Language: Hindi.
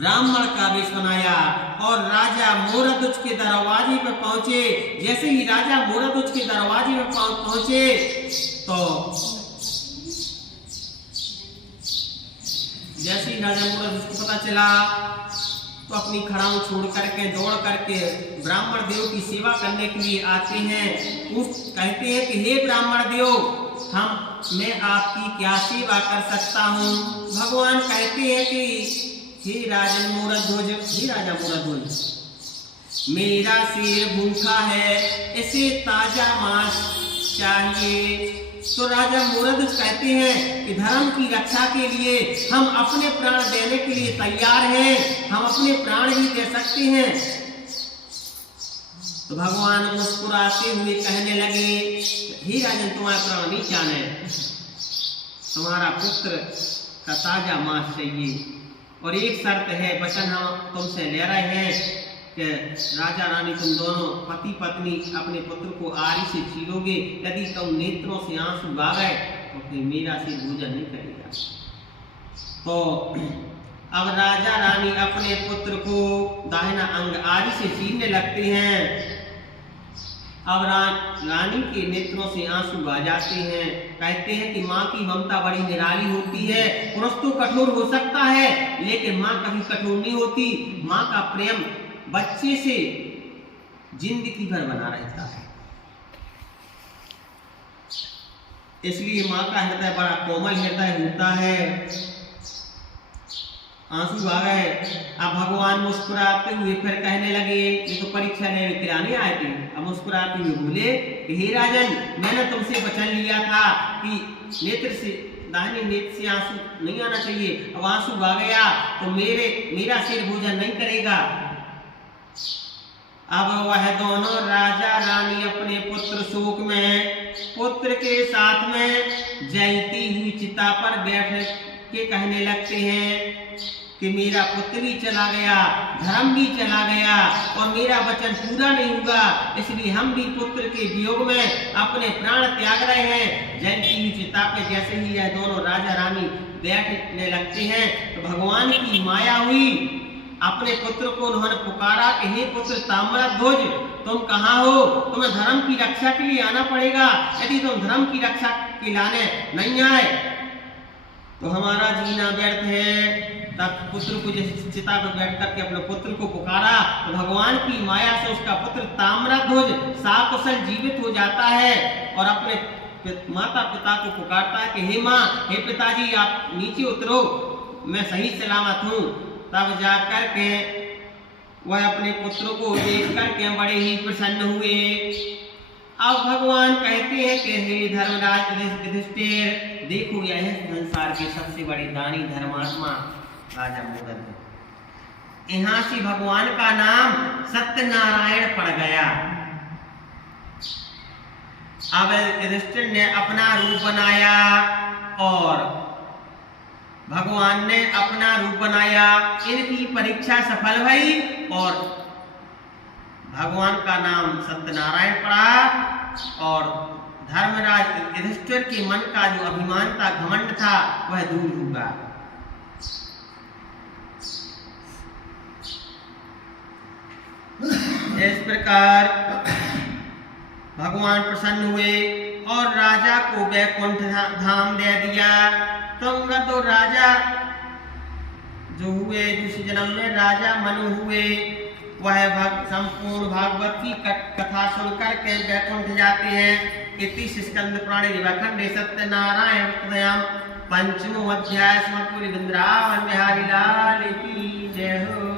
ब्राह्मण का वेश बनाया और राजा मोरध्वज के दरवाजे पर पहुंचे। जैसे ही राजा मोरध्वज के दरवाजे में पहुंचे तो जैसे ही राजा मोरध्वज को पता चला तो अपनी खड़ाऊ छोड़ करके दौड़ करके ब्राह्मण देव की सेवा करने के लिए आते हैं। कहते हैं कि हे ब्राह्मण देव, मैं आपकी क्या सेवा कर सकता हूँ। भगवान कहते हैं कि हे राजा मोरध्वज, मेरा शेर भूखा है, इसे ताजा मांस चाहिए। तो राजा मोरध्वज कहते हैं कि धर्म की रक्षा के लिए हम अपने प्राण देने के लिए तैयार हैं, हम अपने प्राण भी दे सकते हैं। तो भगवान मुस्कुराते हुए कहने लगे, हे राजन, तुम्हारा प्राण नहीं जाने, तुम्हारा पुत्र का ताजा मांस चाहिए और एक शर्त है, वचन हम तुमसे ले रहे हैं कि राजा रानी तुम दोनों पति पत्नी अपने पुत्र को आरी से छीलोगे। यदि तुम नेत्रों से आंसू आ गए तो फिर मेरा सिर भोजन नहीं करेगा। तो अब राजा रानी अपने पुत्र को दाहिना अंग आरी से छीलने लगते हैं। अब रानी के नेत्रों से आंसू आ जाते हैं। कहते हैं कि माँ की ममता बड़ी निराली होती है। पुरुष तो कठोर हो सकता है लेकिन माँ कभी कठोर नहीं होती। माँ का प्रेम बच्चे से जिंदगी भर बना रहता है। इसलिए माँ का हृदय बड़ा कोमल हृदय होता है। आंसू आ गए। अब भगवान मुस्कुराते हुए फिर कहने लगे, ये तो परीक्षा लेने खिलाने आए थे। अब मुस्कुराते हुए बोले कि हे राजन, मैंने तुमसे वचन लिया था कि नेत्र से दाहिने नेत्र से आंसू नहीं आना चाहिए। अब आंसू आ गया तो मेरा सिर भोजन नहीं करेगा। अब वह दोनों राजा रानी अपने पुत्र शोक में पुत्र के साथ में जलती हुई चिता पर बैठ के कहने लगते हैं कि मेरा पुत्र भी चला गया, धर्म भी चला गया और मेरा वचन पूरा नहीं हुआ, इसलिए हम भी पुत्र के वियोग में अपने प्राण त्याग रहे हैं। जलती हुई चिता पे जैसे ही यह दोनों राजा रानी बैठने लगते हैं तो भगवान की माया हुई। अपने पुत्र को उन्होंने पुकारा कि हे पुत्र ताम्रध्वज, तुम कहाँ हो? तुम्हें धर्म की रक्षा के लिए आना पड़ेगा। यदि तुम धर्म की रक्षा के लाने नहीं आए तो हमारा जीना व्यर्थ है। तब पुत्र को जैसे चिता पर बैठ करके अपने पुत्र को पुकारा तो भगवान की माया से उसका पुत्र ताम्रध्वज साकुशल जीवित हो जाता है और अपने माता पिता को पुकारता है कि हे माँ, हे पिताजी, आप नीचे उतरो, मैं सही सलामत हूँ। तब जाकर के वह अपने पुत्र को देख करके बड़े ही प्रसन्न हुए। अब भगवान कहते हैं कि हे धर्मराज युधिष्ठिर, देखो यह संसार के सबसे बड़े दानी धर्मात्मा राजा मोरध्वज। यहाँ से भगवान का नाम सत्यनारायण पड़ गया। अब युधिष्ठिर ने अपना रूप बनाया और भगवान ने अपना रूप बनाया। इनकी परीक्षा सफल हुई और भगवान का नाम सत्यनारायण पड़ा और धर्मराज युधिष्ठिर के मन का जो अभिमान था, घमंड था, वह दूर हुआ। इस प्रकार भगवान प्रसन्न हुए और राजा को वैकुंठ धाम दे दिया। तुंगत तो राजा जो हुए दूसरे जन्म में राजा मनु हुए, वह संपूर्ण भागवत की कथा सुनकर के वैकुंठ जाते हैं। इति स्कंद पुराणे दिवाखंडे सत्यनारायण पंचमो अध्याय। समर्पण वृंदावन बिहारी लाल की जय हो।